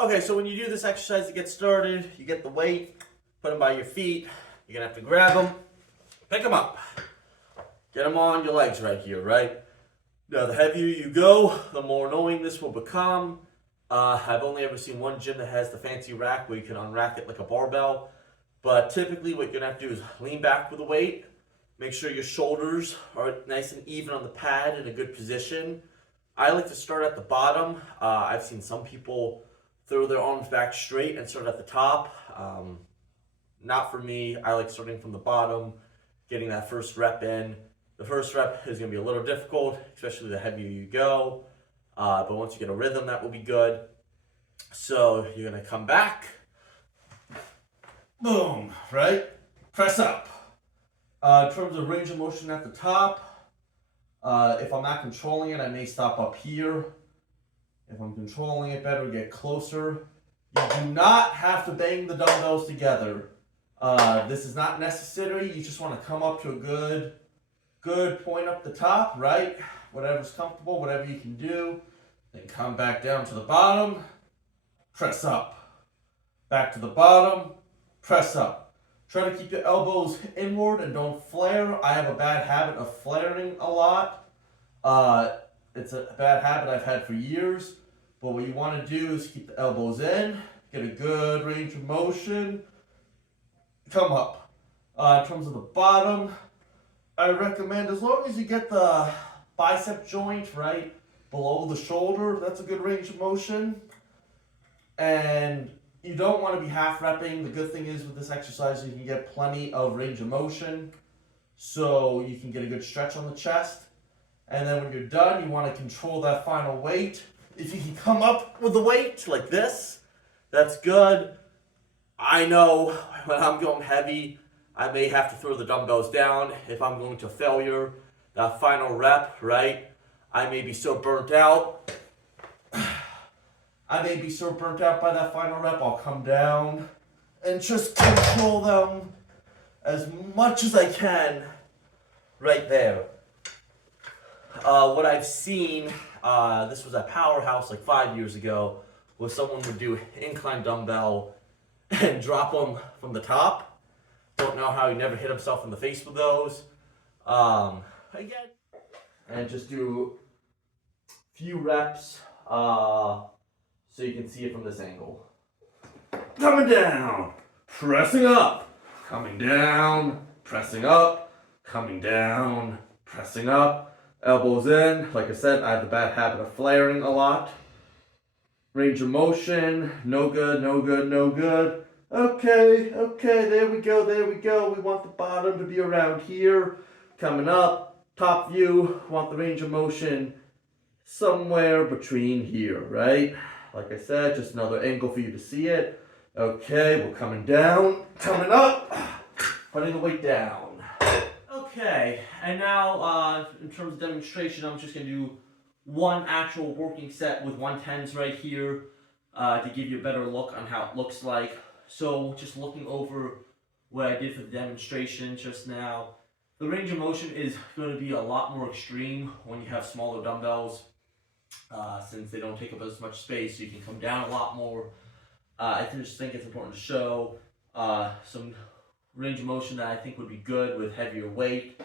Okay, so when you do this exercise to get started, you get the weight, put them by your feet. You're going to have to grab them, pick them up, get them on your legs right here, right? Now, the heavier you go, the more annoying this will become. I've only ever seen one gym that has the fancy rack where you can unrack it like a barbell. But typically what you're going to have to do is lean back with the weight. Make sure your shoulders are nice and even on the pad in a good position. I like to start at the bottom. I've seen some people throw their arms back straight and start at the top. Not for me. I like starting from the bottom, getting that first rep in. The first rep is going to be a little difficult, especially the heavier you go. But once you get a rhythm, that will be good. So you're going to come back. Boom, right? Press up. In terms of range of motion at the top, if I'm not controlling it, I may stop up here. If I'm controlling it better, get closer. You do not have to bang the dumbbells together. This is not necessary. You just want to come up to a good point up the top, right? Whatever's comfortable, whatever you can do. Then come back down to the bottom, press up. Back to the bottom, press up. Try to keep your elbows inward and don't flare. I have a bad habit of flaring a lot. It's a bad habit I've had for years. But what you want to do is keep the elbows in, get a good range of motion, come up. In terms of the bottom, I recommend, as long as you get the bicep joint right below the shoulder, that's a good range of motion. And you don't want to be half repping. The good thing is with this exercise, you can get plenty of range of motion, so you can get a good stretch on the chest. And then when you're done, you want to control that final weight. If you can come up with the weight like this, that's good. I know when I'm going heavy, I may have to throw the dumbbells down. If I'm going to failure, that final rep, right? I may be so burnt out. I may be so burnt out by that final rep, I'll come down and just control them as much as I can right there. What I've seen, this was at Powerhouse like 5 years ago, was someone would do incline dumbbell and drop them from the top. Don't know how he never hit himself in the face with those. Again, and just do a few reps so you can see it from this angle. Coming down, pressing up, coming down, pressing up, coming down, pressing up. Elbows in. Like I said, I have the bad habit of flaring a lot. Range of motion, no good, no good, no good. Okay, there we go. We want the bottom to be around here. Coming up, top view, want the range of motion somewhere between here, right? Like I said, just another angle for you to see it. Okay, we're coming down, coming up, putting the weight down. Okay, and now in terms of demonstration, I'm just going to do one actual working set with 110s right here to give you a better look on how it looks like. So just looking over what I did for the demonstration just now, the range of motion is going to be a lot more extreme when you have smaller dumbbells since they don't take up as much space, so you can come down a lot more. I just think it's important to show some range of motion that I think would be good with heavier weight.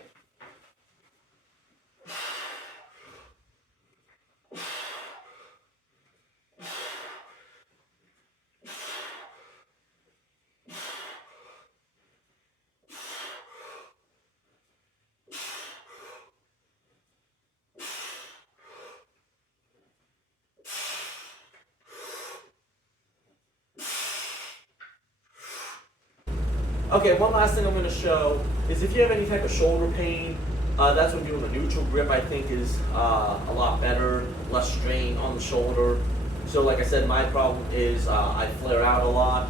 Okay, one last thing I'm going to show is if you have any type of shoulder pain, that's when doing a neutral grip I think is a lot better, less strain on the shoulder. So like I said, my problem is I flare out a lot.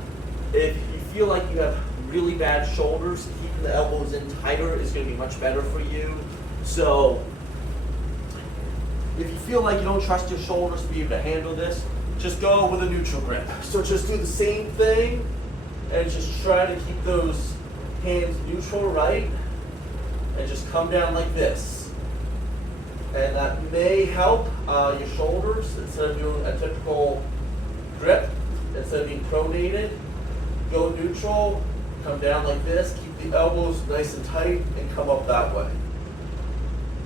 If you feel like you have really bad shoulders, keeping the elbows in tighter is going to be much better for you. So if you feel like you don't trust your shoulders to be able to handle this, just go with a neutral grip. So just do the same thing. And just try to keep those hands neutral, right? And just come down like this. And that may help your shoulders instead of doing a typical grip. instead of being pronated, go neutral, come down like this, keep the elbows nice and tight, and come up that way.